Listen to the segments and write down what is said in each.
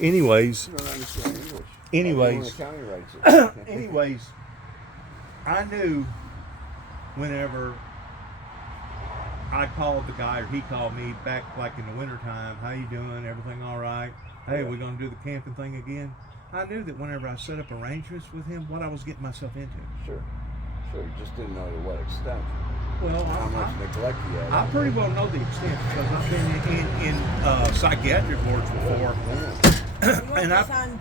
Anyways, You don't understand English. anyways, The county writes it. anyways, I knew whenever I called the guy or he called me back like in the wintertime, how you doing? Everything all right? Hey, we're going to do the camping thing again. I knew that whenever I set up arrangements with him, what I was getting myself into. Sure. You just didn't know to what extent. Well, how much neglect you had. I pretty well know the extent because I've been in psychiatric wards before. And on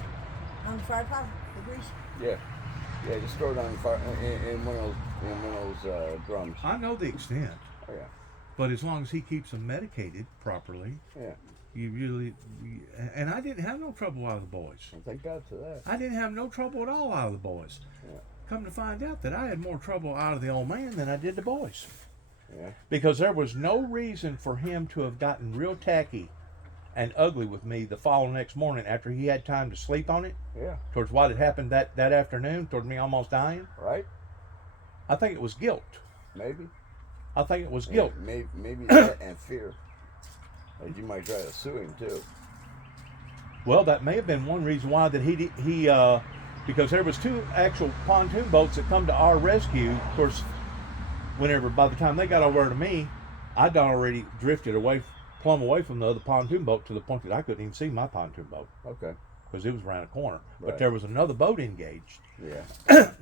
the fire pot, the grease. Yeah, just throw it on the fire in one of those drums. I know the extent. Oh yeah. But as long as he keeps them medicated properly, yeah, and I didn't have no trouble out of the boys. Well, thank God for that. I didn't have no trouble at all out of the boys. Yeah. Come to find out that I had more trouble out of the old man than I did the boys. Yeah. Because there was no reason for him to have gotten real tacky and ugly with me the following next morning after he had time to sleep on it. Yeah. Towards what had happened that afternoon, towards me almost dying. Right. I think it was guilt. Maybe. I think it was guilt. Maybe that and fear. Like you might try to sue him too. Well, that may have been one reason why that he because there was two actual pontoon boats that come to our rescue. Of course, by the time they got over to me, I'd already drifted plumb away from the other pontoon boat to the point that I couldn't even see my pontoon boat. Okay. Because it was around a corner. Right. But there was another boat engaged. Yeah.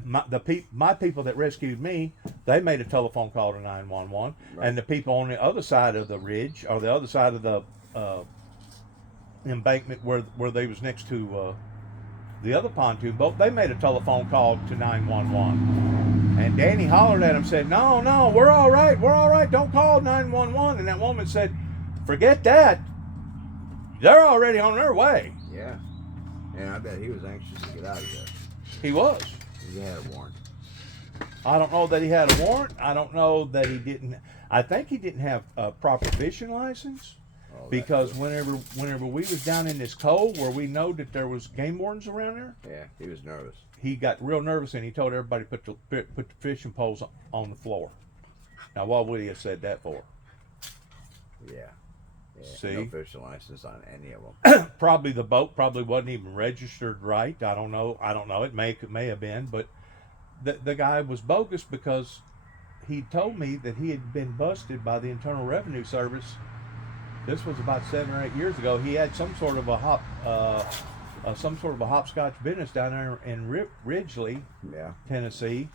My people that rescued me, they made a telephone call to 911, right. And the people on the other side of the ridge, or the other side of the embankment where they was next to the other pontoon boat, they made a telephone call to 911. And Danny hollered at him, said, no, we're all right, don't call 911. And that woman said, forget that, they're already on their way. Yeah. And I bet he was anxious to get out of there. He was. He had a warrant. I don't know that he had a warrant. I don't know that he didn't. I think he didn't have a proper fishing license. Because whenever we was down in this cove where we know that there was game wardens around there. Yeah, he was nervous. He got real nervous and he told everybody to put the fishing poles on the floor. Now, what would he have said that for? Yeah. See? No fishing license on any of them. Probably the boat wasn't even registered right. I don't know. It may have been, but the guy was bogus because he told me that he had been busted by the Internal Revenue Service. This was about 7 or 8 years ago. He had some sort of a hopscotch business down there in Ridgely, Tennessee,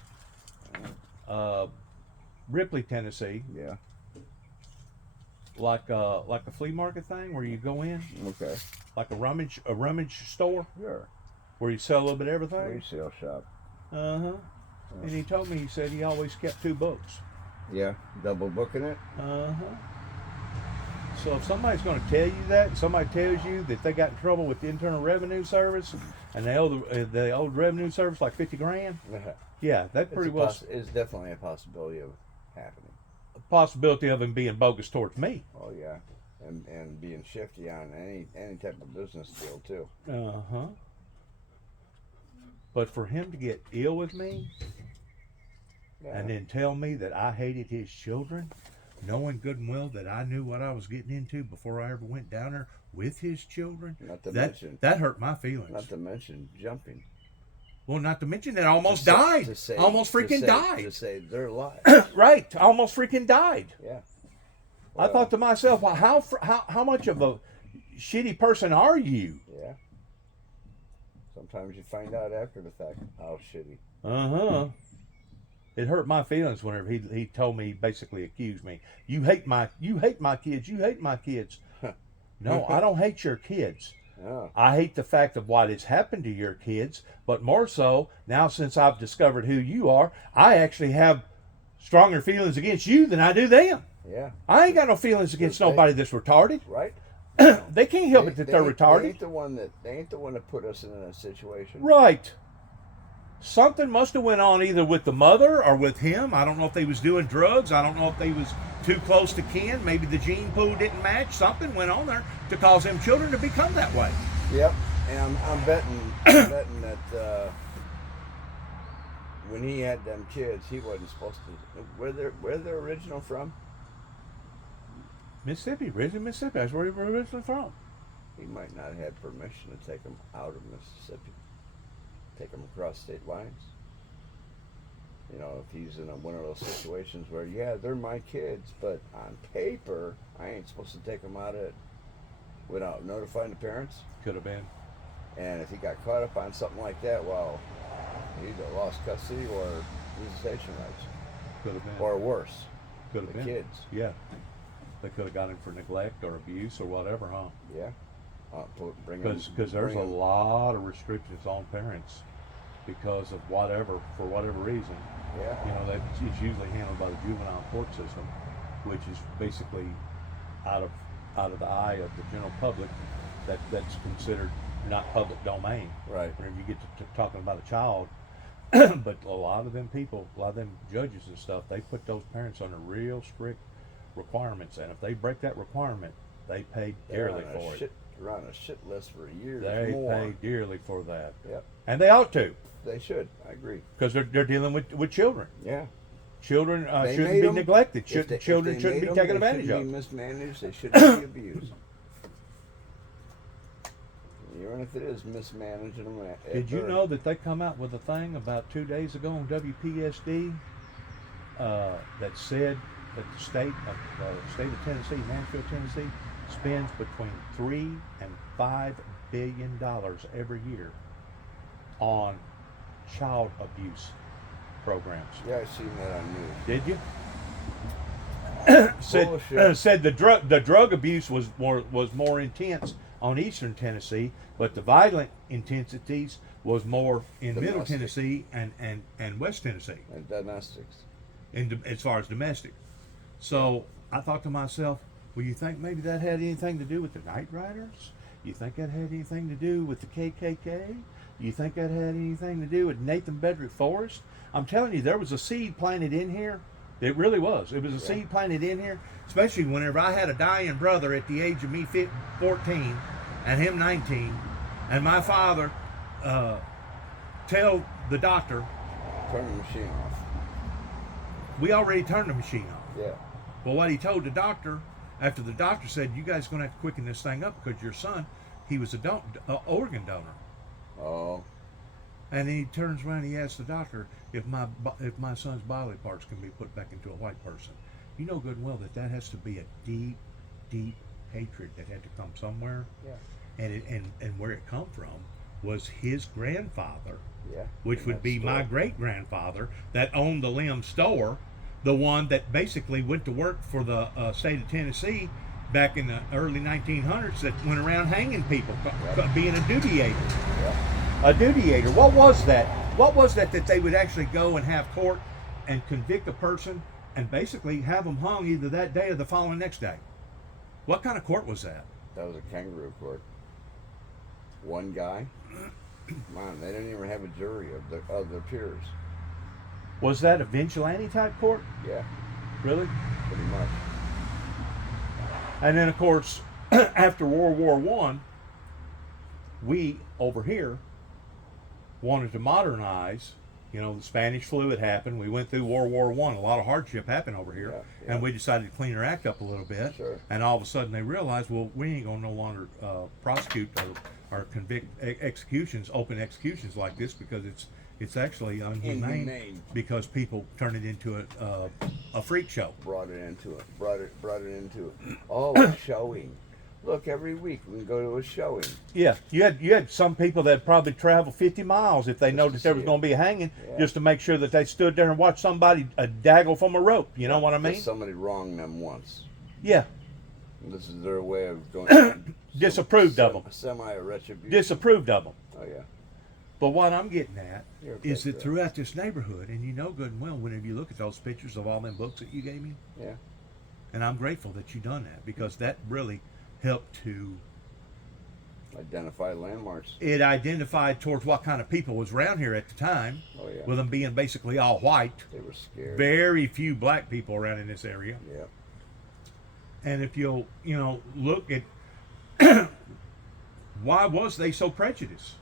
Ripley, Tennessee. Yeah. Like a flea market thing where you go in. Okay. Like a rummage store. Sure. Where you sell a little bit of everything. Resale shop. Uh-huh. And he told me, he said he always kept 2 books. Yeah, double booking it. Uh-huh. So if somebody's going to tell you that, and somebody tells you that they got in trouble with the Internal Revenue Service, and they owe the old Revenue Service like $50,000, yeah, that pretty well is definitely a possibility of happening. A possibility of him being bogus towards me. Oh yeah, and being shifty on any type of business deal too. Uh-huh. But for him to get ill with me, and then tell me that I hated his children, knowing good and well that I knew what I was getting into before I ever went down there with his children, that hurt my feelings. Not to mention jumping. Well, not to mention that I almost died. Almost freaking died. To save their lives. Right. I almost freaking died. Yeah. Well, I thought to myself, well, how much of a shitty person are you? Yeah. Sometimes you find out after the fact how shitty. Uh-huh. It hurt my feelings whenever he told me, basically accused me. You hate my kids. You hate my kids. No, I don't hate your kids. Yeah. I hate the fact of what has happened to your kids, but more so, now since I've discovered who you are, I actually have stronger feelings against you than I do them. Yeah. I ain't got no feelings against nobody that's retarded. Right. They can't help it that they're retarded. They ain't the one that put us in that situation. Right. Something must have went on either with the mother or with him. I don't know if they was doing drugs. I don't know if they was too close to kin. Maybe the gene pool didn't match. Something went on there to cause them children to become that way. Yep. And I'm betting that when he had them kids, he wasn't supposed to. Where they're original from? Mississippi, originally Mississippi. That's where he was originally from. He might not have permission to take them out of Mississippi, take them across state lines. You know, if he's in one of those situations where, yeah, they're my kids, but on paper, I ain't supposed to take them out of it without notifying the parents. Could have been. And if he got caught up on something like that, well, he either lost custody or visitation rights. Could have been. Or worse, Could have the been. kids. Yeah. They could have got him for neglect or abuse or whatever, huh? Yeah. Because there's a lot of restrictions on parents because of for whatever reason. Yeah. You know, it's usually handled by the juvenile court system, which is basically out of the eye of the general public. That's considered not public domain. Right. Whenever you get to talking about a child, but a lot of them judges and stuff, they put those parents under real strict requirements, and if they break that requirement, they pay dearly for it. They're on a shit list for years. They pay dearly for that. Yep. And they ought to. They should. I agree. Because they're dealing with children. Yeah. Children shouldn't be neglected. Children shouldn't be taken advantage of. They shouldn't be mismanaged. They shouldn't be abused. Even if it is mismanaging them. Did you know that they come out with a thing about 2 days ago on WPSD that said that the state of Tennessee, Nashville, Tennessee, spends between $3 and $5 billion every year on child abuse programs. Yeah, I seen that on news. Did you? Bullshit. Said the drug abuse was more intense on Eastern Tennessee, but the violent intensities was more in Domestic. Middle Tennessee and West Tennessee. And domestics. As far as domestic. So I thought to myself, well, you think maybe that had anything to do with the Night Riders? You think that had anything to do with the KKK? You think that had anything to do with Nathan Bedrick Forrest? I'm telling you, there was a seed planted in here. It really was. It was a seed planted in here, especially whenever I had a dying brother at the age of me 14 and him 19, and my father tell the doctor, Turn the machine off. we already turned the machine off. Yeah. Well, what he told the doctor, after the doctor said, you guys are going to have to quicken this thing up because your son, he was a organ donor. Oh. And then he turns around and he asks the doctor if my son's bodily parts can be put back into a white person. You know good and well that has to be a deep, deep hatred that had to come somewhere. Yeah. And where it come from was his grandfather, Yeah. which would be my great grandfather that owned the Limb store, the one that basically went to work for the state of Tennessee back in the early 1900s that went around hanging people, being a duty-ator. Yeah. A duty-ator. What was that? What was that they would actually go and have court and convict a person and basically have them hung either that day or the following next day? What kind of court was that? That was a kangaroo court. One guy. Come on, they didn't even have a jury of their peers. Was that a vigilante type court? Yeah, Really? pretty much. And then, of course, after World War I, we over here wanted to modernize. You know, the Spanish flu had happened. We went through World War I. A lot of hardship happened over here. Yeah. And we decided to clean our act up a little bit. Sure. And all of a sudden they realized, well, we ain't going to no longer prosecute or convict open executions like this because it's actually inhumane because people turn it into a freak show. Brought it into it. Oh, a showing. Look, every week we can go to a showing. Yeah, you had some people that probably travel 50 miles if they Just know to that there was see going to be a hanging, Yeah. just to make sure that they stood there and watched somebody daggle from a rope. You know what I mean? Because somebody wronged them once. Yeah, And this is their way of going. Disapproved of them. Semi-retribution. Disapproved of them. Oh, yeah. But what I'm getting at You're okay is that for that. throughout this neighborhood, and you know good and well, whenever you look at those pictures of all them books that you gave me, Yeah. and I'm grateful that you done that because that really helped to Identify landmarks. it identified towards what kind of people was around here at the time, Oh, yeah. with them being basically all white. They were scared. Very few black people around in this area. Yeah. And if you'll, look at why was they so prejudiced?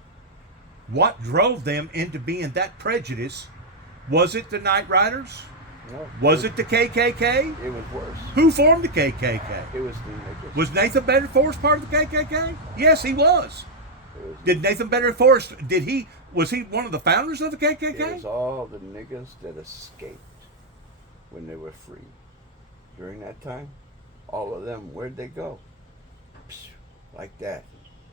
What drove them into being that prejudiced? Was it the Night Riders? No. Was it the KKK? It was worse. Who formed the KKK? It was the niggas. Was Nathan Bedford Forrest part of the KKK? Yes, he was. It was, Did Nathan Bedford Forrest? Was he one of the founders of the it KKK? was all the niggas that escaped when they were free. During that time, all of them, where'd they go? Psh, like that.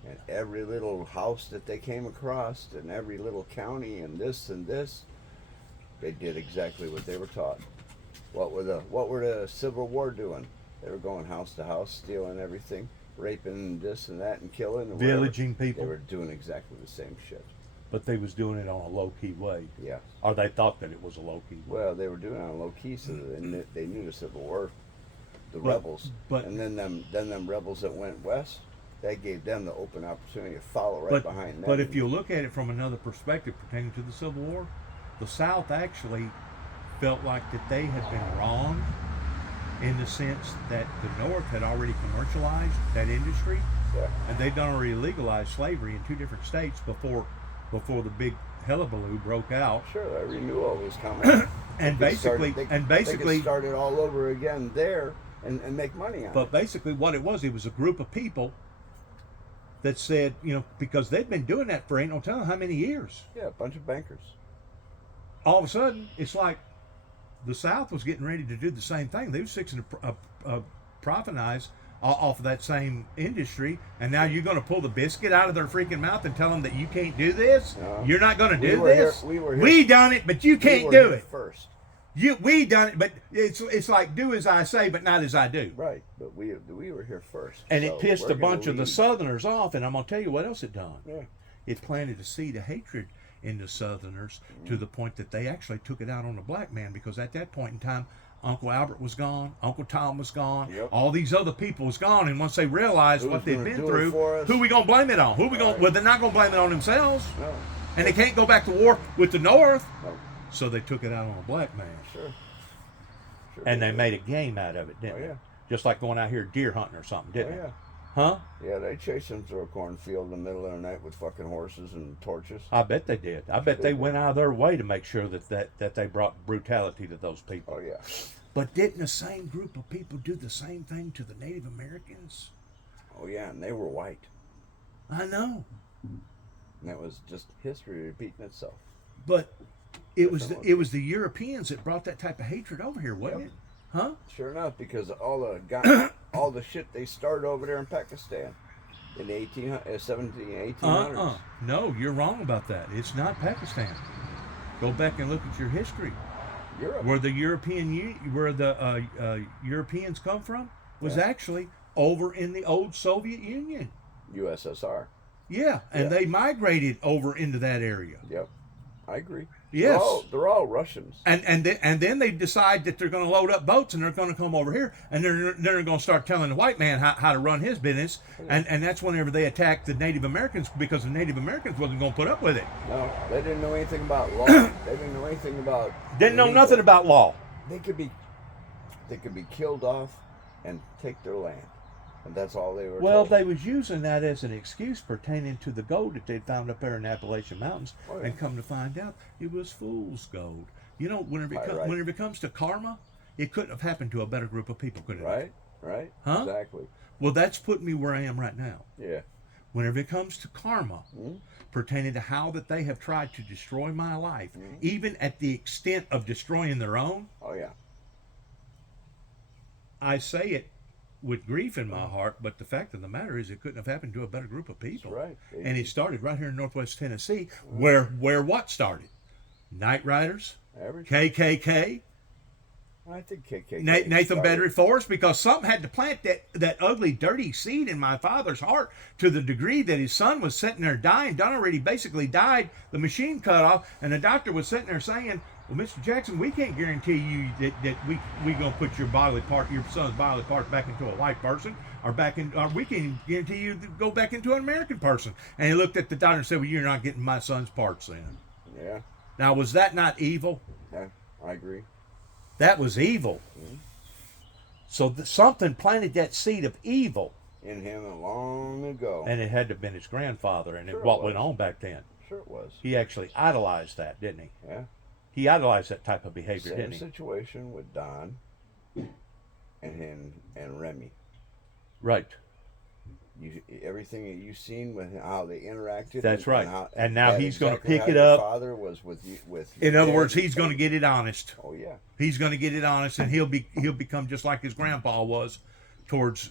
And every little house that they came across, and every little county, and this, they did exactly what they were taught. What were the Civil War doing? They were going house to house, stealing everything, raping this and that, and killing. And Villaging whatever. people. They were doing exactly the same shit. But they was doing it on a low-key way. Yeah. Or they thought that it was a low-key way. Well, they were doing it on low key, so they knew the Civil War, the But- rebels. but- and then them rebels that went west, that gave them the open opportunity to follow right behind them. But if you look at it from another perspective pertaining to the Civil War, the South actually felt like that they had been wronged in the sense that the North had already commercialized that industry, yeah. and they'd done already legalized slavery in 2 different states before the big hullabaloo broke out. Sure, that renewal was coming. And They could basically, they could start it all over again there and make money on but it. basically what it was a group of people that said, because they'd been doing that for ain't no telling how many years. Yeah, a bunch of bankers. All of a sudden, it's like the South was getting ready to do the same thing. They were fixing to profitize off of that same industry, and now you're going to pull the biscuit out of their freaking mouth and tell them that you can't do this? No. You're not going to We do were here- this? we were here- We done it, but you can't We were do here it. first. We done it, but it's like do as I say, but not as I do. Right, but we were here first. And so it pissed we're a bunch gonna of the lead. Southerners off, and I'm going to tell you what else it done. Yeah. It planted a seed of hatred in the Southerners to the point that they actually took it out on the black man, because at that point in time, Uncle Albert was gone, Uncle Tom was gone, Yep. all these other people was gone, and once they realized Who's what they'd gonna been do it through, for us? who we gonna blame it on? Who we gonna? Right. Well, they're not gonna blame it on themselves, No. and they can't go back to war with the North, No. so they took it out on a black man, Sure. and they made a game out of it, didn't Oh, they? yeah. Just like going out here deer hunting or something, Oh, didn't yeah. they? Huh? Yeah, they chased them through a cornfield in the middle of the night with fucking horses and torches. I bet they did. I bet they went out of their way to make sure that they brought brutality to those people. Oh, yeah. But didn't the same group of people do the same thing to the Native Americans? Oh, yeah, and they were white. I know, And that was just history repeating itself. but it was the Europeans that brought that type of hatred over here, wasn't Yep. it? Huh? Sure enough, because all the shit they started over there in Pakistan in the 1800s. No, you're wrong about that. It's not Pakistan. Go back and look at your history. Europe. Where the Europeans come from was actually over in the old Soviet Union. USSR. Yeah, and Yeah. they migrated over into that area. Yep. I agree. Yes. They're all Russians. And then they decide that they're going to load up boats and they're going to come over here, and they're going to start telling the white man how to run his business, and that's whenever they attacked the Native Americans, because the Native Americans wasn't going to put up with it. No, they didn't know anything about law. They didn't know anything about. Didn't know legal. nothing about law. They could be killed off and take their land, and that's all they were. Well, told. they was using that as an excuse pertaining to the gold that they'd found up there in the Appalachian Mountains, Oh, yeah. and come to find out it was fool's gold. You know, Right. whenever it comes to karma, it couldn't have happened to a better group of people, could it? Right. Huh? Exactly. Well, that's putting me where I am right now. Yeah. Whenever it comes to karma, Mhm. pertaining to how that they have tried to destroy my life, Mhm. even at the extent of destroying their own, Oh yeah. I say it with grief in my heart, but the fact of the matter is it couldn't have happened to a better group of people. That's right. And it started right here in Northwest Tennessee, where what started? Night Riders, Average. KKK, I think KKK. Nathan started- Bedford Forrest, because something had to plant that ugly, dirty seed in my father's heart to the degree that his son was sitting there dying, done already basically died, the machine cut off, and the doctor was sitting there saying, well, Mr. Jackson, we can't guarantee you that we gonna put your son's bodily part back into a white person, or we can't guarantee you to go back into an American person. And he looked at the doctor and said, well, you're not getting my son's parts then. Yeah. Now, was that not evil? Yeah. I agree. That was evil. Mm-hmm. So something planted that seed of evil, In him long ago. and it had to have been his grandfather, and Sure what it went was. on back then. Sure it was. He actually idolized that, didn't he? Yeah. he idolized that type of behavior, Same didn't he? situation with Don and Remy. Right. Everything that you've seen with how they interacted. That's right. And now that's he's going to exactly pick how it your up. Father was with you. In other words, Dad. he's going to get it honest. Oh yeah. He's going to get it honest, and he'll become just like his grandpa was, towards.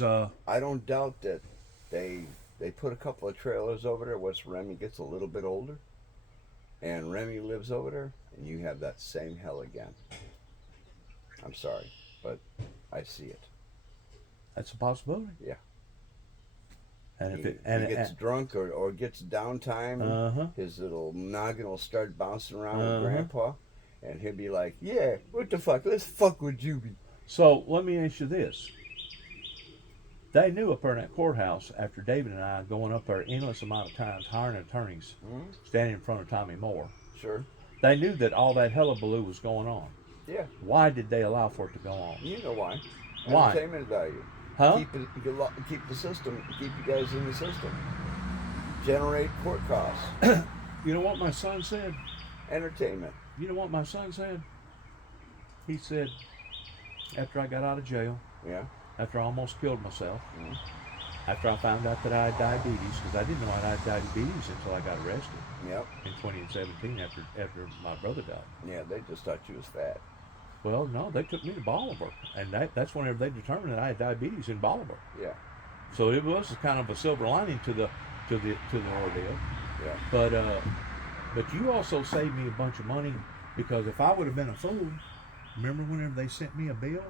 I don't doubt that they put a couple of trailers over there once Remy gets a little bit older, and Remy lives over there, and you have that same hell again. I'm sorry, but I see it. That's a possibility. Yeah. And He, if it and he gets drunk or gets downtime, his little noggin will start bouncing around with Grandpa, and he'll be like, "Yeah, what the fuck? Let's fuck with Juby." So let me ask you this: they knew up there in that courthouse after David and I going up there endless amount of times hiring attorneys, standing in front of Tommy Moore. Sure. They knew that all that hullabaloo was going on. Yeah. Why did they allow for it to go on? You know why? Why? Entertainment value. Huh? Keep the system. Keep you guys in the system. Generate court costs. You know what my son said? Entertainment. You know what my son said? He said, after I got out of jail, Yeah. after I almost killed myself, Mhm. after I found out that I had diabetes, because I didn't know I had diabetes until I got arrested Yep. in 2017 after my brother died. Yeah. They just thought you was fat. Well, no, they took me to Bolivar, and that's whenever they determined that I had diabetes in Bolivar. Yeah. So it was kind of a silver lining to the ordeal. Yeah. But you also saved me a bunch of money, because if I would have been a fool, remember whenever they sent me a bill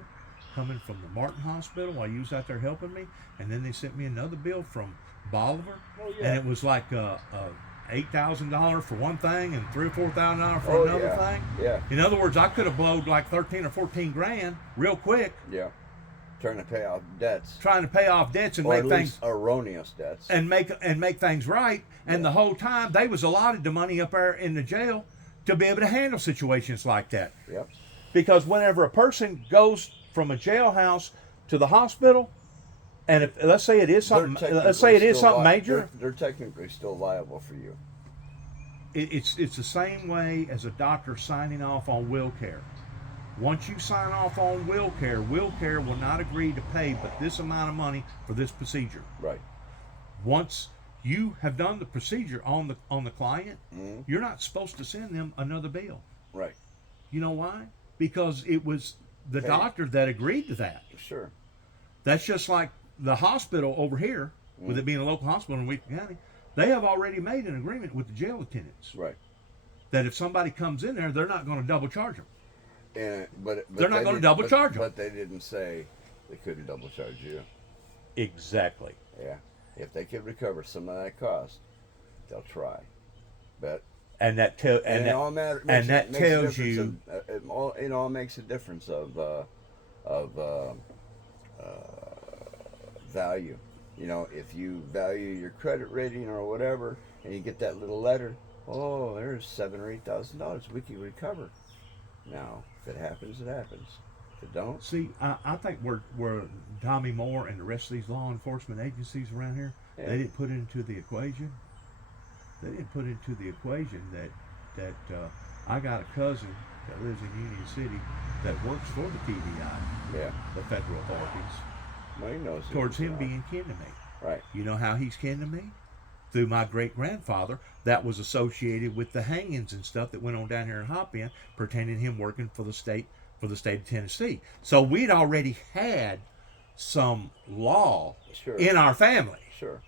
coming from the Martin Hospital while you was out there helping me, and then they sent me another bill from Bolivar, Oh, yeah. and it was like $8,000 for one thing and $3,000 or $4,000 for another yeah. thing. Yeah. In other words, I could have blowed like 13 or 14 grand real quick Yeah. Trying to pay off debts. trying to pay off debts and Or make at things least erroneous debts. and make things right. And the whole time they was allotted the money up there in the jail to be able to handle situations like that. Yep. Because whenever a person goes from a jailhouse to the hospital, and if let's say it is something, major, They're technically still liable for you. it's the same way as a doctor signing off on will care. Once you sign off on will care will not agree to pay but this amount of money for this procedure. Right. Once you have done the procedure on the client, Mhm. you're not supposed to send them another bill. Right. You know why? Because it was the Okay. doctor that agreed to that. Sure. That's just like the hospital over here, with it being a local hospital in Wheaton County. They have already made an agreement with the jail attendants Right. that if somebody comes in there, they're not going to double charge them. But They're not they gonna didn't- double but- charge 'em. But they didn't say they couldn't double charge you. Exactly. Yeah. If they could recover some of that cost, they'll try. But And that it all matters. and that tells you it all makes a difference of value. You know, if you value your credit rating or whatever, and you get that little letter, oh, there's $7,000 or $8,000 we can recover. Now, if it happens, it happens. If it don't, see. I think where Tommy Moore and the rest of these law enforcement agencies around here, Yeah. they didn't put it into the equation. They didn't put into the equation that I got a cousin that lives in Union City that works for the TBI, yeah, the federal authorities, well, he knows. towards him it's being kin to me. right. You know how he's kin to me? Through my great grandfather that was associated with the hangings and stuff that went on down here in Hopin, pertaining to him working for the state of Tennessee. So we'd already had some law Sure. in our family. Sure.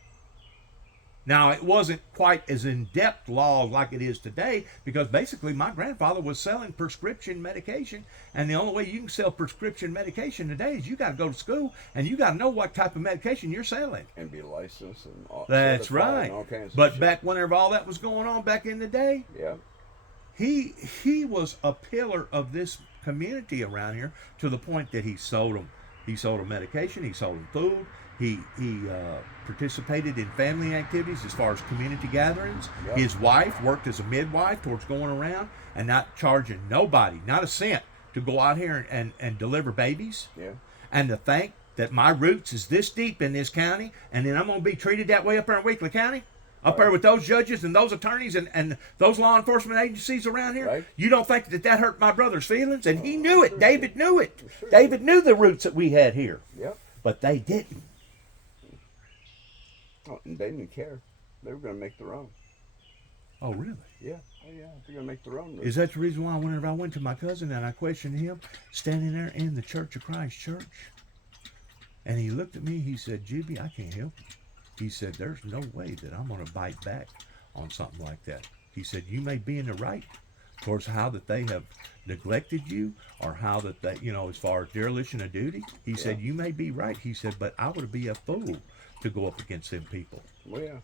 Now, it wasn't quite as in-depth law like it is today, because basically my grandfather was selling prescription medication, and the only way you can sell prescription medication today is you got to go to school and you got to know what type of medication you're selling. And be licensed and all. That's certified right. and all kinds of But shit. back whenever all that was going on back in the day, Yeah. he was a pillar of this community around here, to the point that he sold them medication, he sold them food, he participated in family activities as far as community gatherings. Yep. His wife worked as a midwife towards going around and not charging nobody, not a cent, to go out here and deliver babies. Yeah. And to think that my roots is this deep in this county, and then I'm going to be treated that way up there in Weakley County. up there with those judges and those attorneys and those law enforcement agencies around here. Right. You don't think that hurt my brother's feelings? And he knew it. Sure David knew it. Sure David knew the roots that we had here. Yep. But they didn't. Oh, and they didn't care. They were going to make their own. Oh, really? Yeah. Oh, yeah. They're going to make their own. Is that the reason why whenever I went to my cousin and I questioned him, standing there in the Church of Christ church, and he looked at me, he said, Jibby, I can't help you. He said, there's no way that I'm going to bite back on something like that. He said, you may be in the right towards how that they have neglected you or how that they, as far as dereliction of duty. He said, you may be right. He said, but I would be a fool to go up against them people. Well, yeah.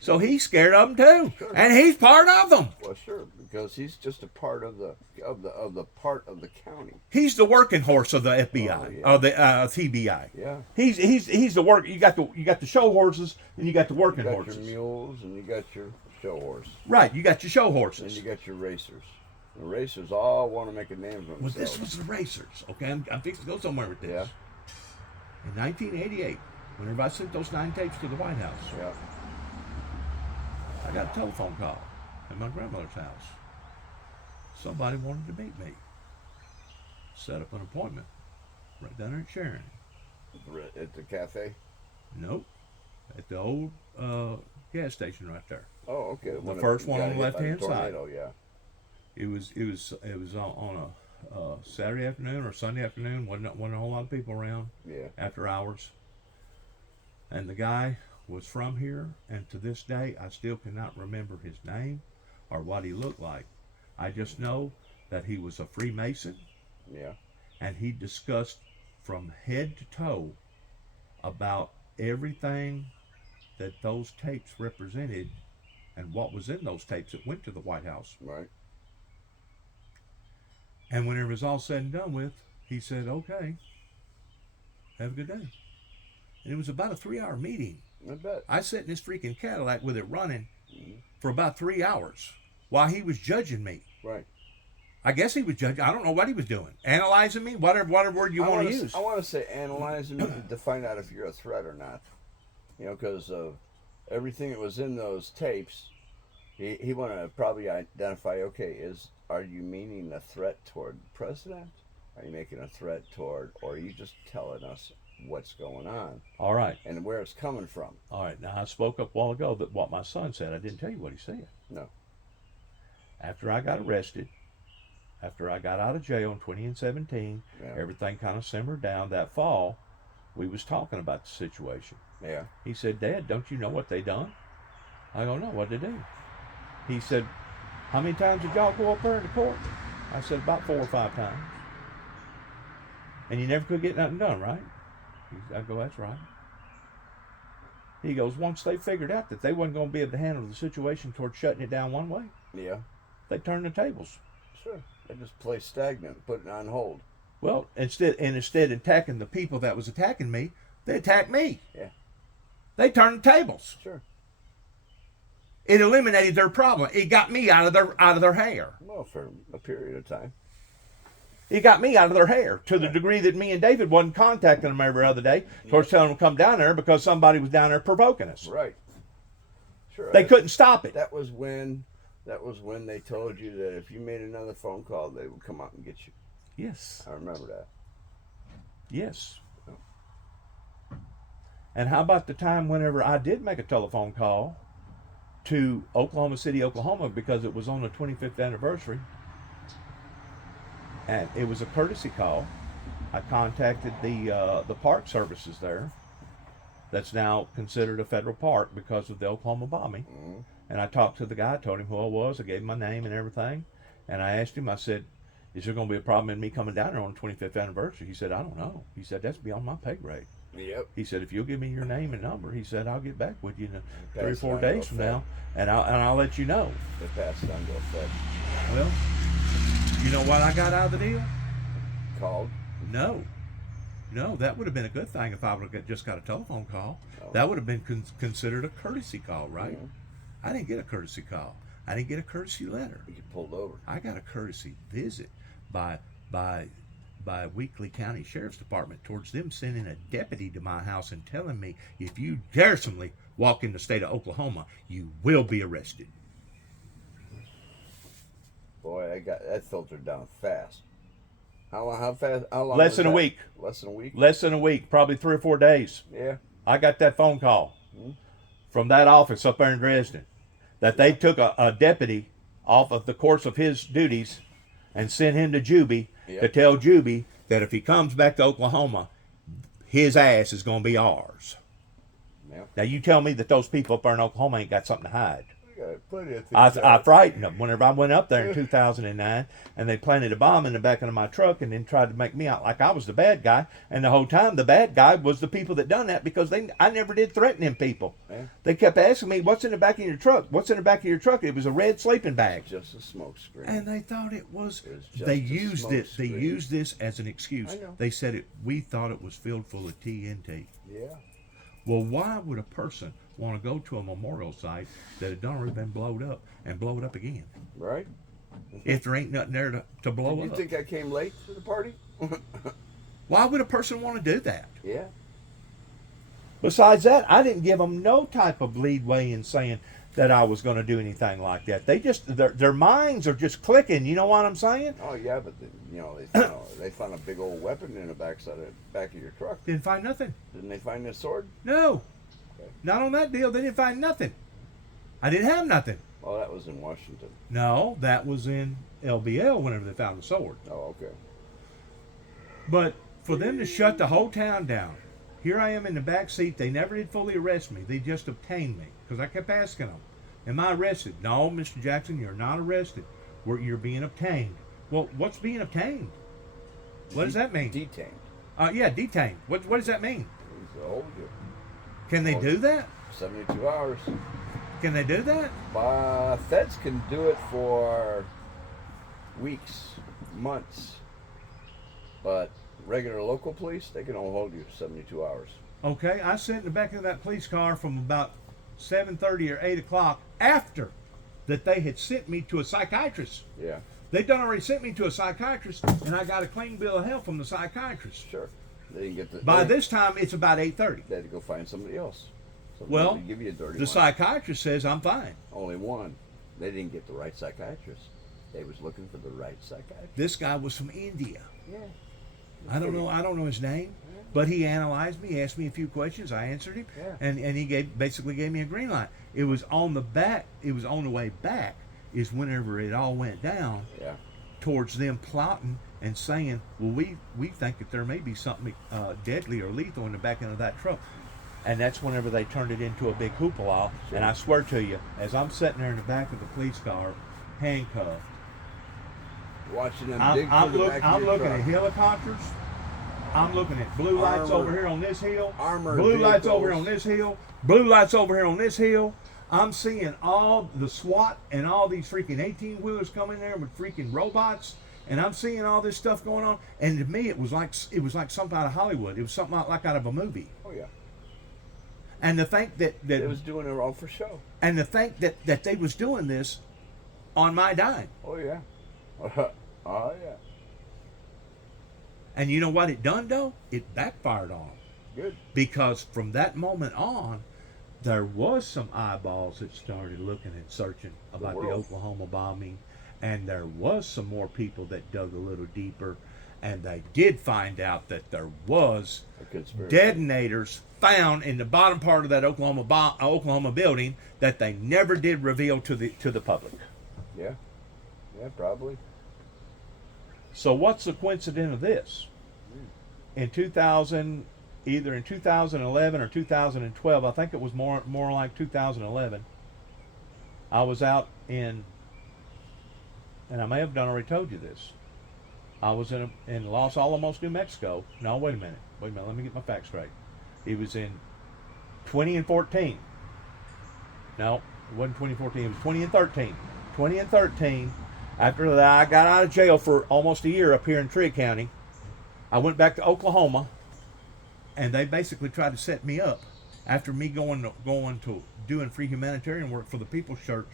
So he's scared of them too. Sure. And he's part of them. Well, sure, because he's just a part of the part of the county. He's the working horse of the FBI, yeah. or the TBI. Yeah. He's the work. You got the show horses and you got the working You got horses. your mules and you got your show horse. Right. You got your show And horses. you got your racers. The racers all want to make a name for Well, themselves. this was the racers. Okay, I'm fixing to go somewhere with this. Yeah. In 1988, whenever I sent those 9 tapes to the White House, Yeah. I got a telephone call at my grandmother's house. Somebody wanted to meet me. Set up an appointment right down there in Sharon. At the cafe. Nope. At the old gas station right there. Oh, okay. The first one on the left-hand side. Oh, yeah. It was on a Saturday afternoon or Sunday afternoon. Wasn't a whole lot of people around. Yeah. After hours. And the guy was from here, and to this day I still cannot remember his name or what he looked like. I just know that he was a Freemason. Yeah. And he discussed from head to toe about everything that those tapes represented and what was in those tapes that went to the White House. Right. And when it was all said and done with, he said, okay, have a good day. And it was about a 3-hour meeting. I bet. I sat in this freaking Cadillac with it running for about 3 hours while he was judging me. Right. I guess he was judging. I don't know what he was doing. Analyzing me, whatever word you want to use. I want to say analyzing to find out if you're a threat or not. Because of everything that was in those tapes, he wanted to probably identify, okay, are you meaning a threat toward the president? Are you making a threat toward, or are you just telling us what's going on? All right. And where it's coming from. All right. Now, I spoke up a while ago that what my son said. I didn't tell you what he said. No. After I got arrested, after I got out of jail in 2017, everything kind of simmered down. That fall, we was talking about the situation. Yeah. He said, Dad, don't you know what they done? I go, no, what they do? He said, how many times did y'all go up there in the court? I said, about 4 or 5 times. And you never could get nothing done, right? I go, that's right. He goes, once they figured out that they wasn't going to be able to handle the situation toward shutting it down one way, Yeah. they turned the tables. Sure. They just play stagnant, put it on hold. Well, instead of attacking the people that was attacking me, they attacked me. Yeah. They turned the tables. Sure. It eliminated their problem. It got me out of their hair. Well, for a period of time. It got me out of their hair to the degree that me and David wasn't contacting them every other day towards telling them to come down there because somebody was down there provoking us. Right. Sure. They couldn't stop it. That was when they told you that if you made another phone call, they would come out and get you. Yes. I remember that. Yes. And how about the time whenever I did make a telephone call to Oklahoma City, Oklahoma, because it was on the 25th anniversary, and it was a courtesy call. I contacted the park services there. That's now considered a federal park because of the Oklahoma bombing. Mm-hmm. And I talked to the guy, told him who I was, I gave him my name and everything. And I asked him, I said, is there going to be a problem in me coming down there on the 25th anniversary? He said, I don't know. He said, that's beyond my pay grade. Yep. He said, if you'll give me your name and number, he said, I'll get back with you in 3 or Pass 4 it on to days from a now, and I'll let you know. They passed it on to a Fed. Well, you know what I got out of the deal? Called? No, that would have been a good thing if I would have just got a telephone call. Oh. That would have been considered a courtesy call, right? Mhm. I didn't get a courtesy call. I didn't get a courtesy letter. You get pulled over. I got a courtesy visit by by Weakley County Sheriff's Department towards them sending a deputy to my house and telling me, if you daresomely walk in the state of Oklahoma, you will be arrested. Boy, I got that filtered down fast. How fast? How long? Less than a week. Less than a week. Less than a week, probably 3 or 4 days. Yeah. I got that phone call from that office up there in Dresden that they took a deputy off of the course of his duties and sent him to Juby to tell Juby that if he comes back to Oklahoma, his ass is going to be ours. Yeah. Now you tell me that those people up there in Oklahoma ain't got something to hide. We got plenty of things. I frightened them whenever I went up there in 2009, and they planted a bomb in the back of my truck and then tried to make me out like I was the bad guy. And the whole time, the bad guy was the people that done that, because I never did threaten them people. Yeah. They kept asking me, "What's in the back of your truck? What's in the back of your truck?" It was a red sleeping bag. Just a smoke screen. And they thought it was. just They a used smoke it. They screen. used this as an excuse. I know. They said it. We thought it was filled full of TNT. Yeah. Well, why would a person want to go to a memorial site that had already been blown up and blow it up again Right. if there ain't nothing there to blow Did you up? think I came late to the party? Why would a person want to do that? Yeah. Besides that, I didn't give them no type of leadway in saying that I was going to do anything like that. They just their minds are just clicking. You know what I'm saying? Oh yeah, but they found a big old weapon in the back of your truck. Didn't find nothing. Didn't they find a sword? No, Okay. not on that deal. They didn't find nothing. I didn't have nothing. Oh, that was in Washington. No, that was in LBL whenever they found the sword. Oh, okay. But for them to shut the whole town down, here I am in the back seat. They never did fully arrest me. They just obtained me, because I kept asking them, "Am I arrested?" "No, Mr. Jackson, you're not arrested. You're being obtained." Well, what's being obtained? What does that mean? Detained. Yeah, detained. What does that mean? He's hold you. Can they do that? 72 hours. Can they do that? Feds can do it for weeks, months, but regular local police, they can only hold you 72 hours. Okay, I sat in the back of that police car from about 7:30 or 8 o'clock after that they had sent me to a psychiatrist. Yeah, They'd done already sent me to a psychiatrist, and I got a clean bill of health from the psychiatrist. sure. They didn't get the. By this time, it's about 8:30. They had to go find somebody else. Somebody Well, to give you a dirty the one. psychiatrist says I'm fine. Only one. They didn't get the right psychiatrist. They was looking for the right psychiatrist. This guy was from India. Yeah. I don't know his name, but he analyzed me, asked me a few questions. I answered him, Yeah. and he basically gave me a green light. It was on the back. It was on the way back. Is whenever it all went down. Yeah. Towards them plotting and saying, "Well, we think that there may be something deadly or lethal in the back end of that truck," and that's whenever they turned it into a big hoopla. Sure. And I swear to you, as I'm sitting there in the back of the police car, handcuffed, Watching them I'm dig through the back of your looking truck. at helicopters. I'm looking at blue lights Armor- over here on this hill. armored Blue lights over here on vehicles. this hill. Blue lights over here on this hill. I'm seeing all the SWAT and all these freaking 18-wheelers come in there with freaking robots, and I'm seeing all this stuff going on. And to me, it was like something out of Hollywood. It was something like out of a movie. Oh yeah. And to think that They was doing it all for show. and to think that they was doing this on my dime. Oh yeah. Oh yeah. And you know what it done though? It backfired on them. Good. Because from that moment on, there was some eyeballs that started looking and searching about the world. Oklahoma bombing, and there was some more people that dug a little deeper, and they did find out that there was A conspiracy. detonators found in the bottom part of that Oklahoma building that they never did reveal to the public. Yeah. Yeah, probably. So what's the coincidence of this? In 2000, either in 2011 or 2012, I think it was more like 2011. I was out in, and I may have already told you this. I was in Los Alamos, New Mexico. No, wait a minute. Let me get my facts straight. It was in 20 and 14. No, it wasn't 2014. It was 20 and 13. 20 and 13. After that, I got out of jail for almost a year up here in Trigg County. I went back to Oklahoma, and they basically tried to set me up. After me going to doing free humanitarian work for the People's Church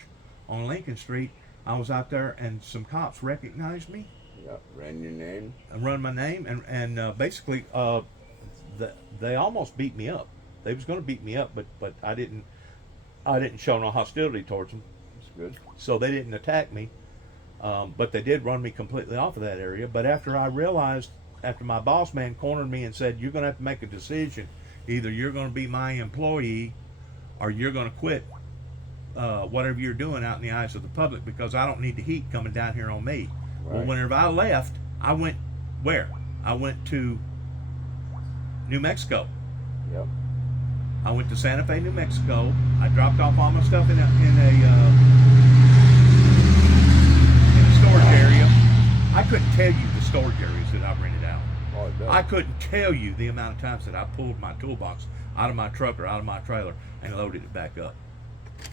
on Lincoln Street, I was out there, and some cops recognized me Yep. Ran your name. run my name, and basically, they almost beat me up. They was going to beat me up, but I didn't show no hostility towards them, That's good. so they didn't attack me. But they did run me completely off of that area. But after I realized, after my boss man cornered me and said, "You're going to have to make a decision. Either you're going to be my employee, or you're going to quit whatever you're doing out in the eyes of the public, because I don't need the heat coming down here on me." Right. Well, whenever I left, I went where? I went to New Mexico. Yep. I went to Santa Fe, New Mexico. I dropped off all my stuff in a storage area. I couldn't tell you the storage areas that I've rented out. Oh, it does. I couldn't tell you the amount of times that I pulled my toolbox out of my truck or out of my trailer and loaded it back up,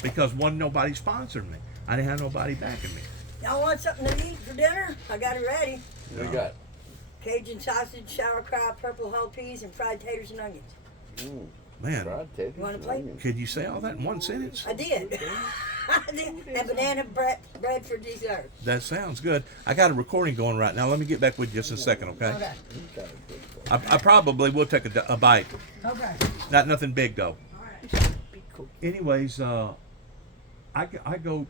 because nobody sponsored me. I didn't have nobody backing me. Y'all want something to eat for dinner? I got it ready. What you got? Cajun sausage, sauerkraut, purple hull peas, and fried taters and onions. Mm. Man, Fried taters You want a and plate? onions. could you say all that in one sentence? I did. I did. And banana bread for dessert. That sounds good. I got a recording going right now. Let me get back with you just a second, okay? Okay. You got a good boy. I probably will take a bite. Okay. Not nothing big though. All right. Be cool. Anyways, I go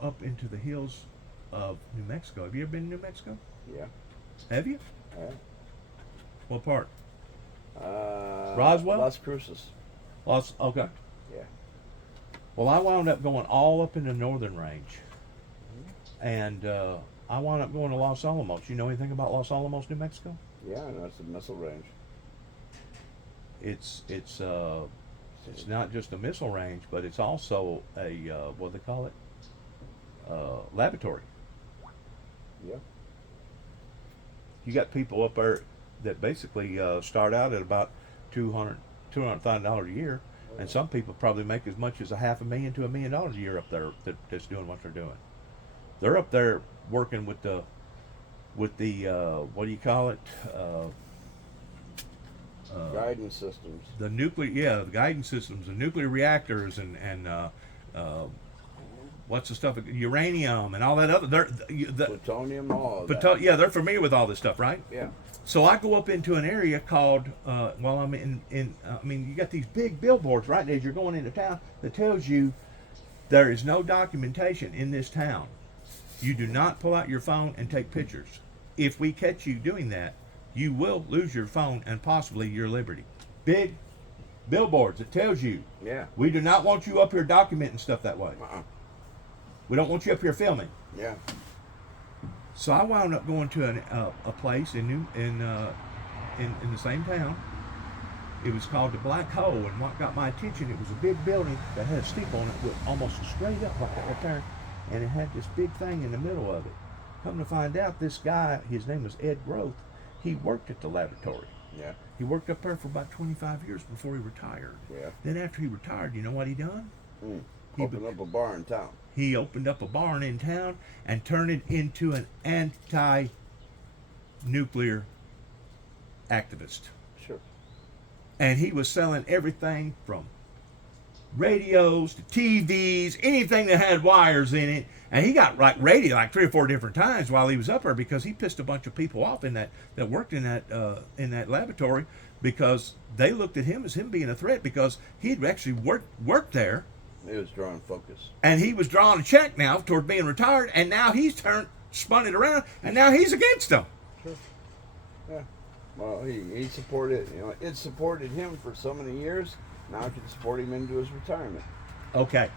up into the hills of New Mexico. Have you ever been to New Mexico? Yeah. Have you? Yeah. What part? Roswell? Roswell? Las Cruces. Okay. Yeah. Well, I wound up going all up in the northern range, and I wound up going to Los Alamos. You know anything about Los Alamos, New Mexico? Yeah, I know it's a missile range. It's not just a missile range, but it's also a what do they call it? Laboratory. Yeah. You got people up there that basically start out at about $200,000 a year, and some people probably make as much as $500,000 to $1 million a year up there that's doing what they're doing. They're up there working with the what do you call it? Guidance systems. The nuclear, the guidance systems, the nuclear reactors, and what's the stuff? Uranium and all that other. Plutonium, all of that. Yeah, they're familiar with all this stuff, right? Yeah. So I go up into an area called, I'm you got these big billboards right as you're going into town that tells you there is no documentation in this town. You do not pull out your phone and take pictures. If we catch you doing that, you will lose your phone and possibly your liberty. Big billboards that tells you, Yeah. we do not want you up here documenting stuff that way. We don't want you up here filming. Yeah. So I wound up going to a place in the same town. It was called the Black Hole, and what got my attention, it was a big building that had a steeple on it with almost straight up like that right there, and it had this big thing in the middle of it. Come to find out, this guy, his name was Ed Groth, he worked at the laboratory. Yeah. He worked up there for about 25 years before he retired. Yeah. Then after he retired, you know what he done? He Open up a bar in town. He opened up a barn in town and turned it into an anti-nuclear activist. Sure. And he was selling everything from radios to TVs, anything that had wires in it. And he got radio like 3 or 4 different times while he was up there, because he pissed a bunch of people off that worked in that laboratory, because they looked at him as him being a threat, because he'd actually worked there. It was drawing focus. And he was drawing a check now toward being retired, and now he's spun it around, and now he's against them. Sure. Yeah. Well, he supported, it supported him for so many years. Now it can support him into his retirement. Okay.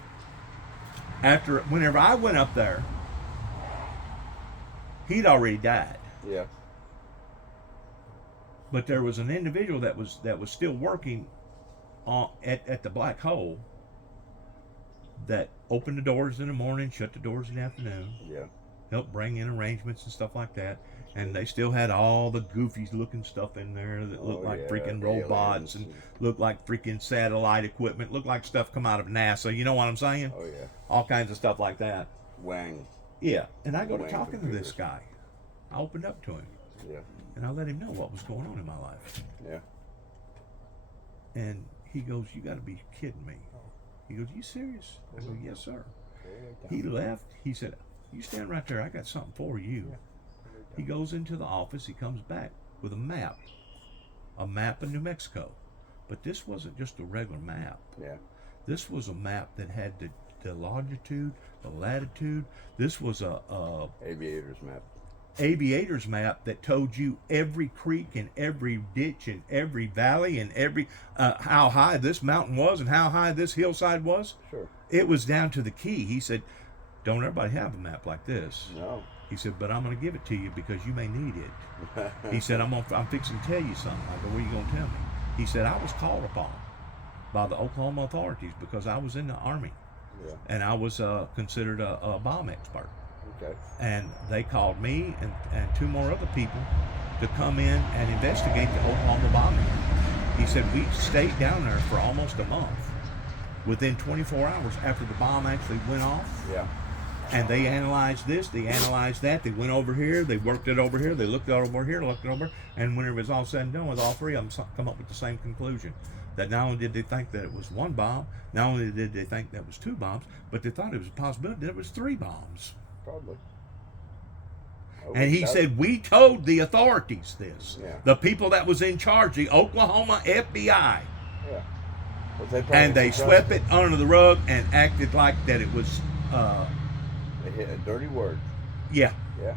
Whenever I went up there, he'd already died. Yeah. But there was an individual that was still working at the Black Hole, that opened the doors in the morning, shut the doors in the afternoon, Yeah. helped bring in arrangements and stuff like that. And they still had all the goofy looking stuff in there that looked like freaking robots and looked like freaking satellite equipment, looked like stuff come out of NASA. You know what I'm saying? Oh, yeah. All kinds of stuff like that. Wang. Yeah. And I go to Wang talking to this computers. guy. I opened up to him. Yeah. And I let him know what was going on in my life. Yeah. And he goes, "You got to be kidding me." He goes, "You serious?" I go, "Yes, sir." He left. He said, "You stand right there. I got something for you." He goes into the office. He comes back with a map of New Mexico. But this wasn't just a regular map. Yeah. This was a map that had the longitude, the latitude. This was a aviator's map that told you every creek and every ditch and every valley and every how high this mountain was and how high this hillside was. Sure. It was down to the key. He said, "Don't everybody have a map like this?" No. He said, "But I'm going to give it to you because you may need it." He said, I'm fixing to tell you something." I go, "What are you going to tell me?" He said, "I was called upon by the Oklahoma authorities because I was in the Army, and I was considered a bomb expert. Okay. And they called me and two more other people to come in and investigate the Oklahoma bombing." He said, "We stayed down there for almost a month. Within 24 hours after the bomb actually went off, Yeah. and they analyzed this, they analyzed that, they went over here, they worked it over here, they looked it over here, looked it over, and when it was all said and done with, all three of them come up with the same conclusion. That not only did they think that it was one bomb, not only did they think that it was two bombs, but they thought it was a possibility that it was three bombs." Probably. And he said, "We told the authorities this. Yeah. The people that was in charge, the Oklahoma FBI. Yeah. And they swept it under the rug and acted like that it was, They hit a dirty word. yeah. Yeah.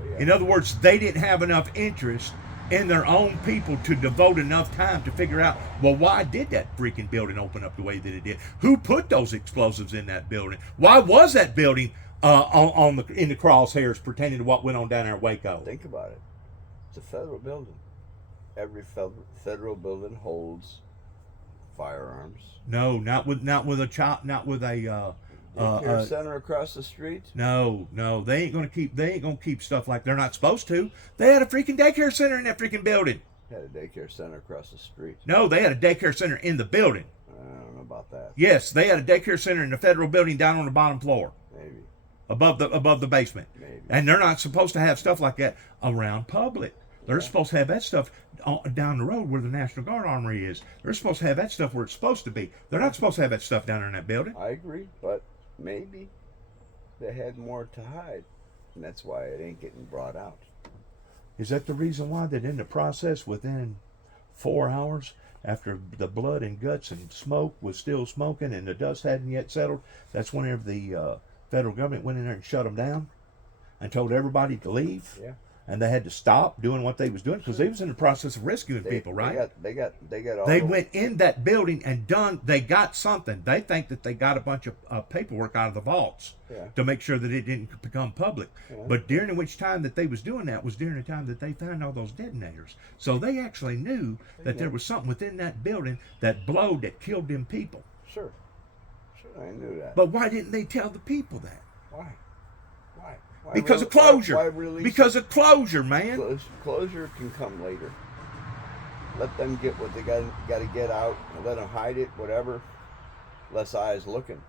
Oh, yeah. In other words, they didn't have enough interest in their own people to devote enough time to figure out, well, why did that freaking building open up the way that it did? Who put those explosives in that building? Why was that building in the crosshairs pertaining to what went on down there at Waco?" Think about it. It's a federal building. Every federal building holds firearms. No, not with a chop, not with a Daycare center across the street. No, they ain't gonna keep stuff like they're not supposed to. They had a freaking daycare center in that freaking building. Had a daycare center across the street. No, they had a daycare center in the building. I don't know about that. Yes, they had a daycare center in the federal building down on the bottom floor, Maybe. above the basement. Maybe. And they're not supposed to have stuff like that around public. They're supposed to have that stuff down the road where the National Guard Armory is. They're supposed to have that stuff where it's supposed to be. They're not supposed to have that stuff down there in that building. I agree, but maybe they had more to hide, and that's why it ain't getting brought out. Is that the reason why that in the process within 4 hours after the blood and guts and smoke was still smoking and the dust hadn't yet settled, that's whenever the federal government went in there and shut them down and told everybody to leave? Yeah. And they had to stop doing what they was doing because they was in the process of rescuing people, right? They got all. They went in that building and they got something. They think that they got a bunch of paperwork out of the vaults to make sure that it didn't become public. Yeah. But during which time that they was doing that was during the time that they found all those detonators. So they actually knew that there was something within that building that blowed that killed them people. Sure, I knew that. But why didn't they tell the people that? Why? Because of closure. Why release because of closure, man. Closure can come later. Let them get what they got to get out. And let them hide it, whatever. Less eyes looking.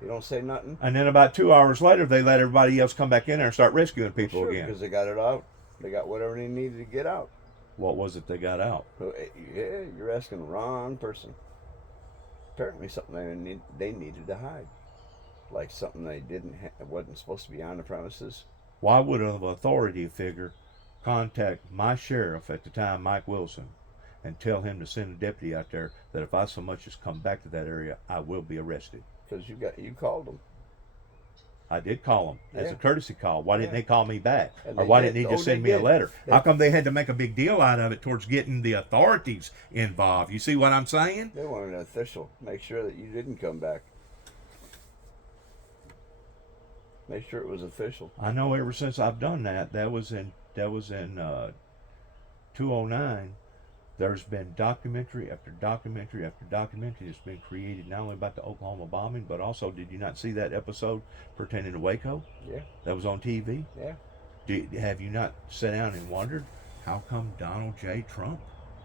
You don't say nothing. And then about 2 hours later, they let everybody else come back in there and start rescuing people again. Because they got it out. They got whatever they needed to get out. What was it they got out? Yeah, you're asking the wrong person. Apparently something they needed to hide. Like something they wasn't supposed to be on the premises. Why would an authority figure contact my sheriff at the time, Mike Wilson, and tell him to send a deputy out there that if I so much as come back to that area, I will be arrested? Because you called them. I did call them as a courtesy call. Why didn't they call me back? And or why didn't he just send me a letter? How come they had to make a big deal out of it towards getting the authorities involved? You see what I'm saying? They wanted an official. Make sure that you didn't come back. Make sure it was official. I know ever since I've done that, that was in 2009. There's been documentary after documentary after documentary that's been created not only about the Oklahoma bombing, but also, did you not see that episode pertaining to Waco? Yeah. That was on TV? Yeah. Have you not sat down and wondered how come Donald J. Trump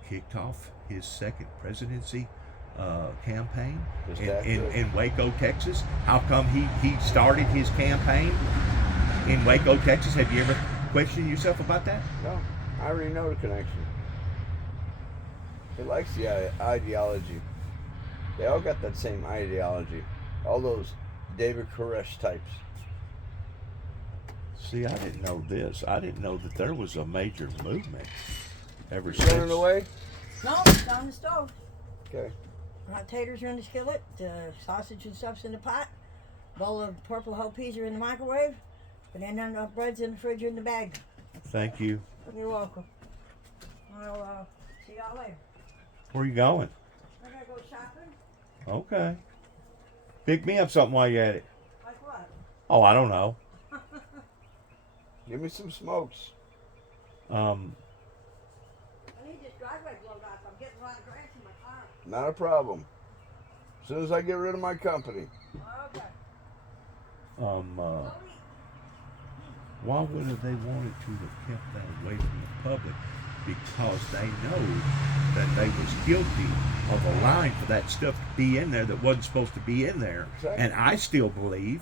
kicked off his second presidency campaign in Waco, Texas? How come he started his campaign in Waco, Texas? Have you ever questioned yourself about that? No, I already know the connection. He likes the ideology. They all got that same ideology. All those David Koresh types. See, I didn't know this. I didn't know that there was a major movement ever You running since. away? No, it's on the stove. Okay. Hot taters are in the skillet. The sausage and stuff's in the pot. Bowl of purple whole peas are in the microwave. Banana bread's in the fridge in the bag. Thank you. You're welcome. I'll see y'all later. Where are you going? I gotta go shopping. Okay. Pick me up something while you're at it. Like what? Oh, I don't know. Give me some smokes. I need this driveway blown off. I'm getting a lot of grass in my car. Not a problem. As soon as I get rid of my company. Okay. Why would have they wanted to have kept that away from the public? Because they know that they was guilty of allowing for that stuff to be in there that wasn't supposed to be in there. Exactly. And I still believe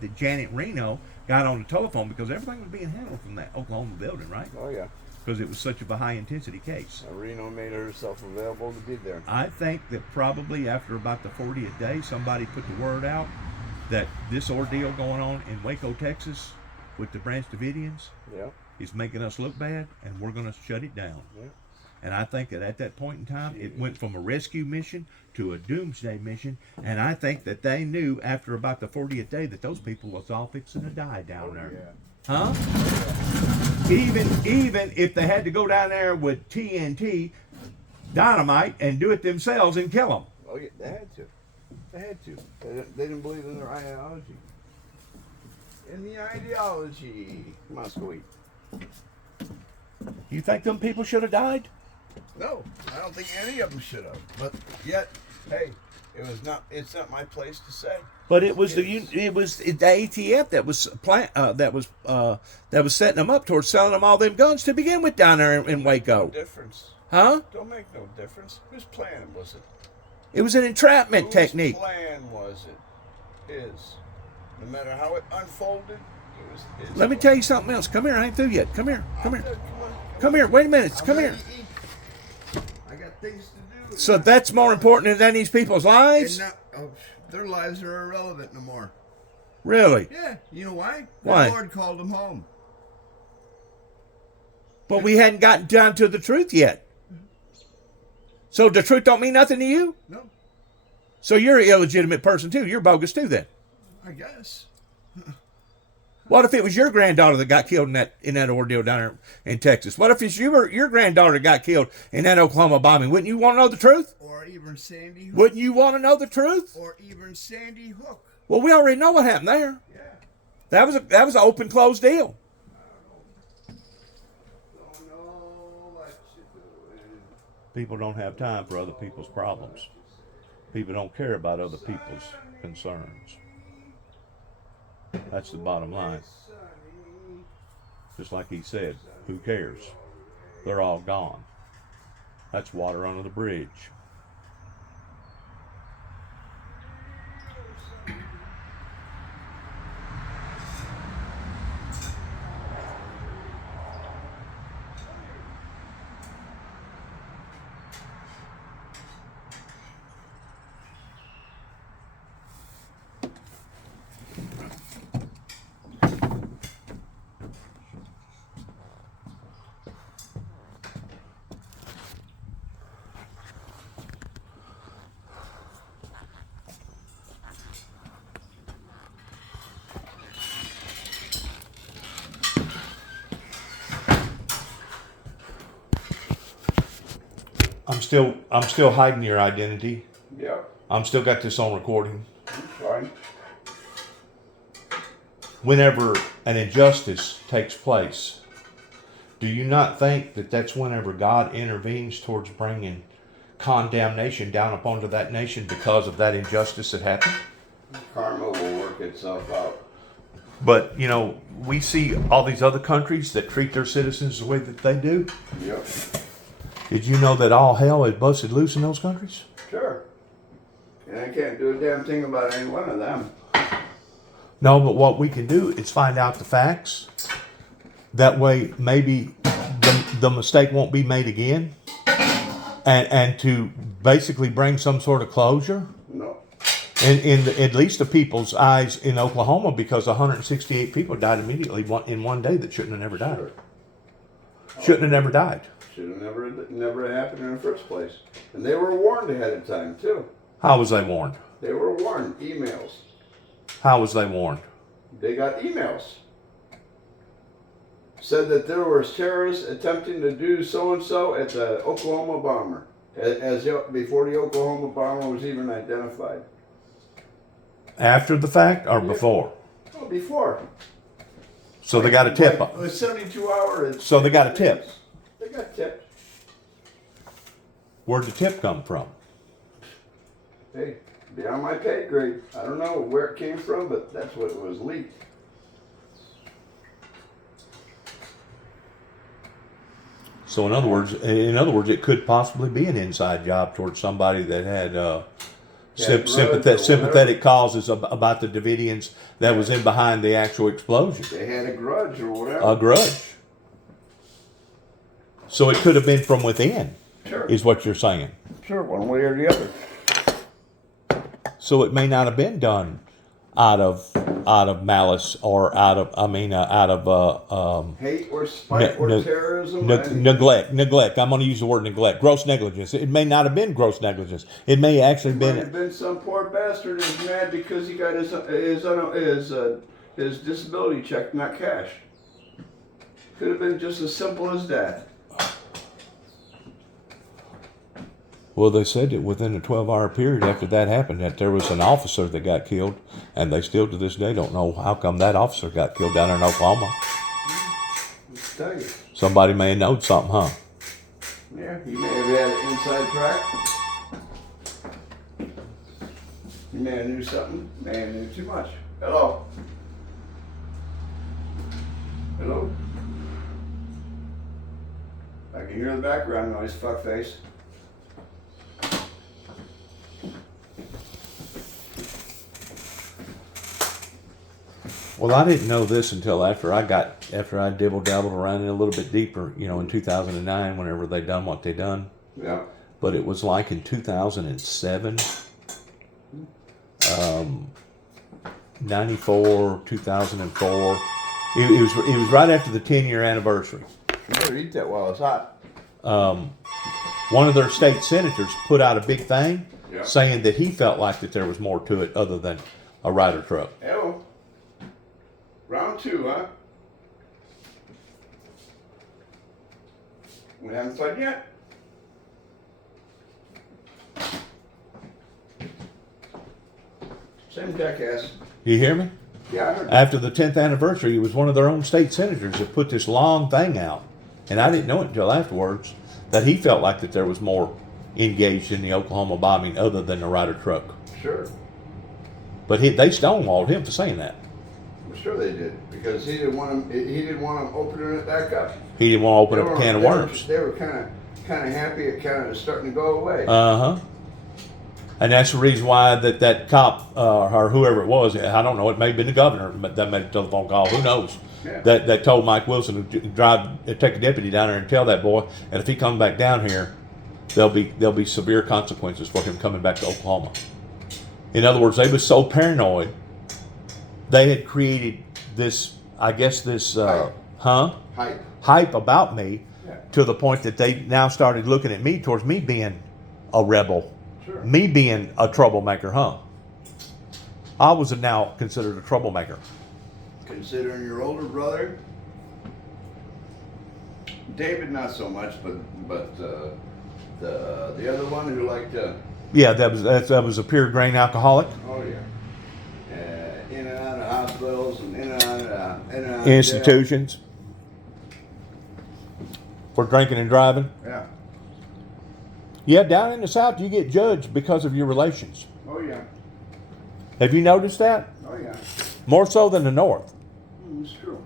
that Janet Reno got on the telephone because everything was being handled from that Oklahoma building, right? Oh, yeah. Because it was such of a high intensity case. Reno made herself available to be there. I think that probably after about the 40th day, somebody put the word out that this ordeal going on in Waco, Texas, with the Branch Davidians, Yeah. is making us look bad, and we're going to shut it down. Yeah. And I think that at that point in time, it went from a rescue mission to a doomsday mission, and I think that they knew after about the 40th day that those people was all fixing to die down there. Yeah. Huh? Even if they had to go down there with TNT, dynamite, and do it themselves and kill them. Oh, yeah. They had to. They didn't believe in their ideology. In the ideology. Come on, let's go eat. You think them people should have died? No, I don't think any of them should have. But yet, hey, it's not my place to say. But it was the ATF that was setting them up towards selling them all them guns to begin with down there in Waco. No difference. Huh? Don't make no difference. Whose plan was it? It was an entrapment technique. Whose plan was it? His. No matter how it unfolded, it was his. Let me tell you something else. Come here, I ain't through yet. Come here. Come on. Come here. Wait a minute. I'm Come ready here. to eat. I got things to do. So that's more important than these people's lives? And now, their lives are irrelevant no more. Really? Yeah. You know why? Why? The Lord called them home. But we hadn't gotten down to the truth yet. So the truth don't mean nothing to you? No, So you're an illegitimate person too. You're bogus too then. I guess. What if it was your granddaughter that got killed in that ordeal down there in Texas? What if it's your granddaughter that got killed in that Oklahoma bombing? Wouldn't you want to know the truth? Or even Sandy Hook. Wouldn't you want to know the truth? Or even Sandy Hook. Well, we already know what happened there. Yeah. That was an open closed deal. Don't know what you're doing. People don't have time for other people's problems. People don't care about other people's concerns. That's the bottom line. Just like he said, who cares? They're all gone. That's water under the bridge. I'm still hiding your identity. Yeah. I'm still got this on recording. Fine. Whenever an injustice takes place, do you not think that that's whenever God intervenes towards bringing condemnation down upon to that nation because of that injustice that happened? Karma will work itself out. But, we see all these other countries that treat their citizens the way that they do. Yep. Did you know that all hell is busted loose in those countries? Sure. And I can't do a damn thing about any one of them. No, but what we can do is find out the facts. That way, maybe the mistake won't be made again. And to basically bring some sort of closure. No. at least the people's eyes in Oklahoma, because 168 people died immediately in one day that shouldn't have never died. Sure. Shouldn't have never died. Should have never happened in the first place. And they were warned ahead of time too. How was they warned? They were warned. Emails. How was they warned? They got emails. Said that there was terrorists attempting to do so and so at the Oklahoma bomber, before the Oklahoma bomber was even identified. After the fact or before? Oh, before. So they got a tip. It was 72 hours. So they got a tip. They got tipped. Where'd the tip come from? Hey, beyond my pay grade. I don't know where it came from, but that's what it was leaked. So in other words, it could possibly be an inside job towards somebody that had sympathetic causes about the Davidians that was in behind the actual explosion. They had a grudge or whatever. A grudge. So it could have been from within, Sure. is what you're saying. Sure, one way or the other. So it may not have been done out of malice or out of Hate or spite or terrorism. neglect. I'm going to use the word neglect. Gross negligence. It may not have been gross negligence. It may actually Might have been some poor bastard who's mad because he got his disability check not cashed. Could have been just as simple as that. Well, they said that within a 12-hour period after that happened that there was an officer that got killed, and they still to this day don't know how come that officer got killed down in Oklahoma. Let's tell you. Somebody may have known something, huh? Yeah, he may have had an inside track. He may have knew something. May have knew too much. Hello. Hello. I can hear the background noise, fuckface. Well, I didn't know this until after I dibble-dabbled around it a little bit deeper, in 2009, whenever they done what they done. Yeah. But it was like in 2007, 94, 2004. It was right after the 10-year anniversary. You better eat that while it's hot. One of their state senators put out a big thing Yeah. saying that he felt like that there was more to it other than a Ryder truck. Hello. Round two, huh? We haven't started yet. Same jackass. You hear me? Yeah, I heard. After the 10th anniversary, it was one of their own state senators that put this long thing out. And I didn't know it until afterwards that he felt like that there was more engaged in the Oklahoma bombing other than the Ryder truck. Sure. But they stonewalled him for saying that. I'm sure they did because he didn't want him opening it back up. He didn't want to open up a can of worms. They were kind of happy it kind of starting to go away. Uh-huh. And that's the reason why that cop or whoever it was, I don't know, it may have been the governor that made a telephone call, who knows, Yeah. that told Mike Wilson to take a deputy down there and tell that boy, and if he comes back down here, there'll be severe consequences for him coming back to Oklahoma. In other words, they were so paranoid, they had created this, I guess hype about me, Yeah. to the point that they now started looking at me towards me being a rebel. Sure. Me being a troublemaker, huh? I was now considered a troublemaker. Considering your older brother, David not so much, but the other one who liked to. Yeah, that was a pure grain alcoholic. Oh yeah. In and out of hospitals and in and out of Institutions for drinking and driving. jail. Yeah, down in the South, you get judged because of your relations. Yeah. Oh yeah. Have you noticed that? Oh yeah. More so than the North. It's true.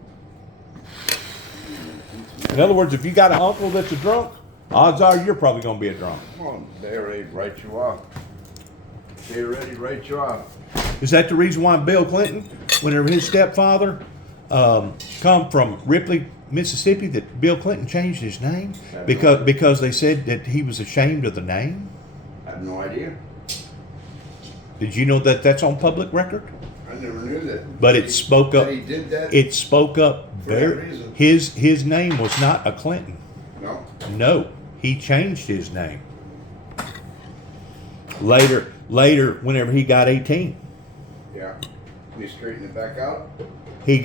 In other words, if you got an uncle that's a drunk, odds are you're probably going to be a drunk. Well, they're ready to write you off. They're ready to write you off. Is that the reason why Bill Clinton, whenever his stepfather come from Ripley, Mississippi, that Bill Clinton changed his name because they said that he was ashamed of the name? I have no idea. Did you know that that's on public record? I never knew that. But it spoke up. That he did that. It spoke up For that very. reason. His name was not a Clinton. No. No, he changed his name. Later, whenever he got 18, Yeah. You straighten it back out. he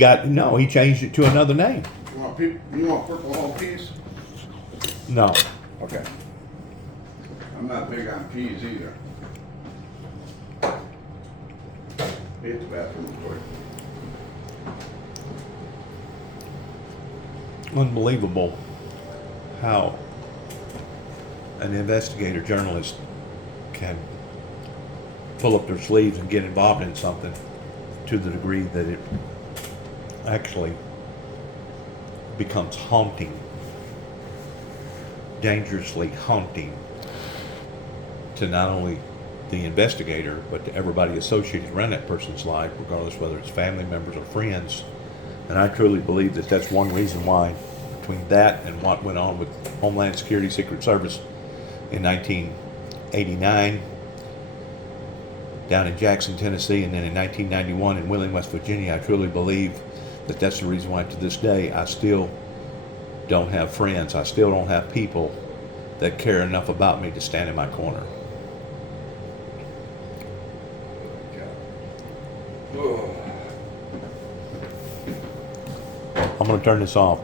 changed it to another name. You want purple whole peas? No, Okay. I'm not big on peas either. Hit the bathroom quick. unbelievable how an investigator journalist can pull up their sleeves and get involved in something to the degree that it actually becomes haunting, dangerously haunting to not only the investigator but to everybody associated around that person's life, regardless whether it's family members or friends. And I truly believe that that's one reason why, between that and what went on with Homeland Security Secret Service in 1989 down in Jackson, Tennessee, and then in 1991 in Wheeling, West Virginia, I truly believe that that's the reason why to this day I still don't have friends. I still don't have people that care enough about me to stand in my corner. Oh. I'm going to turn this off.